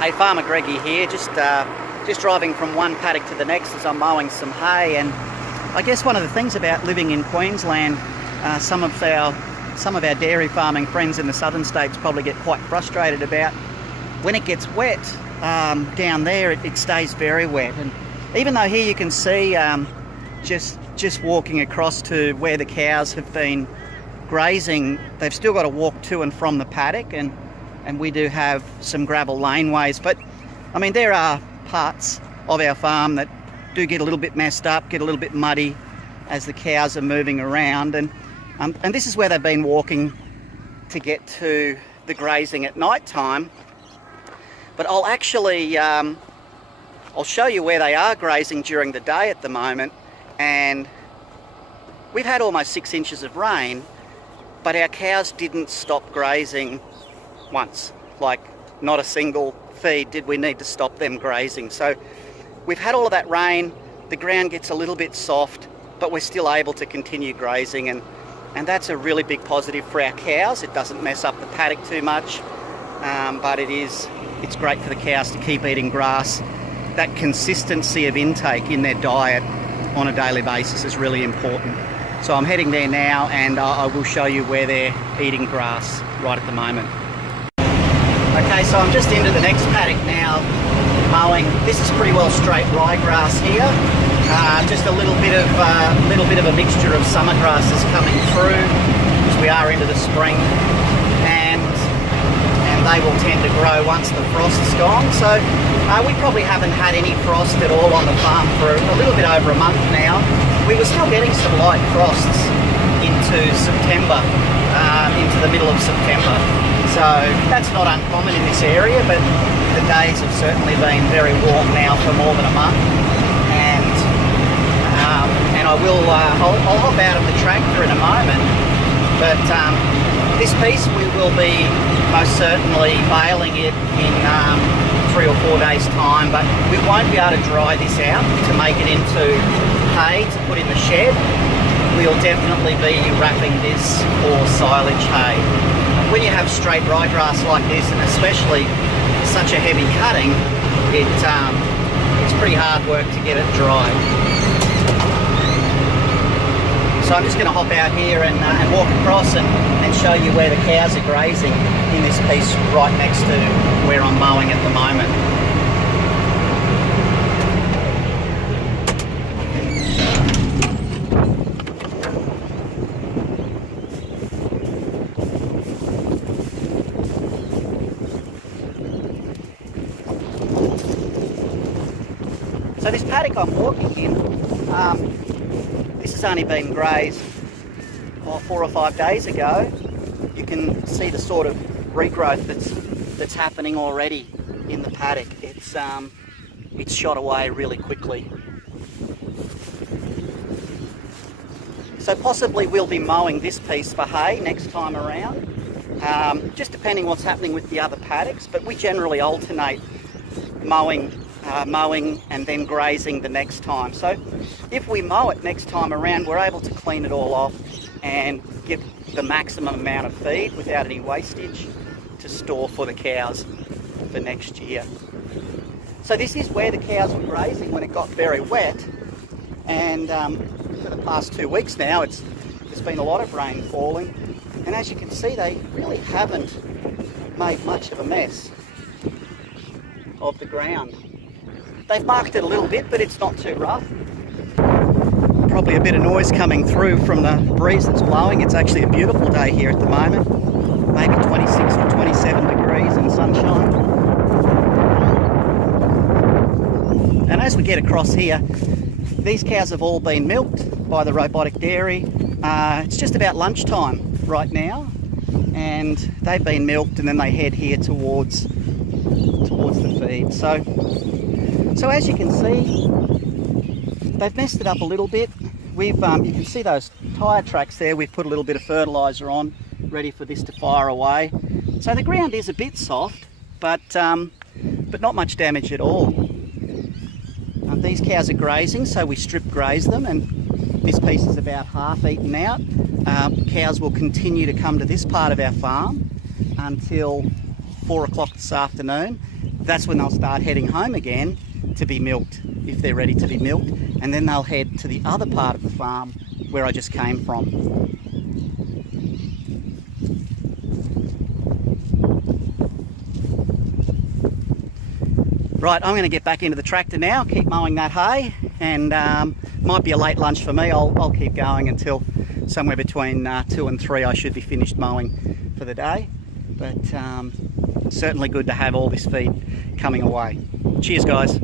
Hey, Farmer Greggy here, just driving from one paddock to the next as I'm mowing some hay. And I guess one of the things about living in Queensland, some of our dairy farming friends in the southern states probably get quite frustrated about when it gets wet. Down there it stays very wet, and even though here you can see just walking across to where the cows have been grazing, they've still got to walk to and from the paddock, and we do have some gravel laneways. But I mean, there are parts of our farm that do get a little bit messed up, get a little bit muddy as the cows are moving around, and this is where they've been walking to get to the grazing at night time. But I'll actually I'll show you where they are grazing during the day at the moment. And we've had almost 6 inches of rain, but our cows didn't stop grazing once. Like, not a single feed did we need to stop them grazing. So we've had all of that rain, the ground gets a little bit soft, but we're still able to continue grazing, and that's a really big positive for our cows. It doesn't mess up the paddock too much, but it's great for the cows to keep eating grass. That consistency of intake in their diet on a daily basis is really important. So I'm heading there now, and I will show you where they're eating grass right at the moment. Okay, so I'm just into the next paddock now, mowing. This is pretty well straight ryegrass here. Just a little bit of a mixture of summer grasses coming through as we are into the spring, and they will tend to grow once the frost's gone. So we probably haven't had any frost at all on the farm for a little bit over a month now. We were still getting some light frosts into September, into the middle of September. So that's not uncommon in this area, but the days have certainly been very warm now for more than a month. And I'll hop out of the tractor in a moment, but this piece we will be most certainly baling it in 3 or 4 days time, but we won't be able to dry this out to make it into hay to put in the shed. We'll definitely be wrapping this for silage hay. When you have straight ryegrass like this, and especially such a heavy cutting, it's pretty hard work to get it dry. So I'm just going to hop out here and walk across and show you where the cows are grazing in this piece right next to where I'm mowing at the moment. So this paddock I'm walking in, this has only been grazed 4 or 5 days ago. You can see the sort of regrowth that's happening already in the paddock. It's shot away really quickly. So possibly we'll be mowing this piece for hay next time around, just depending what's happening with the other paddocks. But we generally alternate mowing and then grazing the next time. So if we mow it next time around, we're able to clean it all off and get the maximum amount of feed without any wastage to store for the cows for next year. So this is where the cows were grazing when it got very wet, and for the past 2 weeks now there's been a lot of rain falling, and as you can see, they really haven't made much of a mess of the ground. They've marked it a little bit, but it's not too rough. Probably a bit of noise coming through from the breeze that's blowing. It's actually a beautiful day here at the moment. Maybe 26 or 27 degrees and sunshine. And as we get across here, these cows have all been milked by the robotic dairy. It's just about lunchtime right now, and they've been milked, and then they head here towards the feed. So as you can see, they've messed it up a little bit. You can see those tyre tracks there. We've put a little bit of fertiliser on, ready for this to fire away. So the ground is a bit soft, but not much damage at all. These cows are grazing, so we strip graze them, and this piece is about half eaten out. Cows will continue to come to this part of our farm until 4 o'clock this afternoon. That's when they'll start heading home again to be milked, if they're ready to be milked, and then they'll head to the other part of the farm where I just came from. Right, I'm going to get back into the tractor now, keep mowing that hay, and might be a late lunch for me. I'll keep going until somewhere between 2 and 3 I should be finished mowing for the day. But certainly good to have all this feed coming away. Cheers, guys.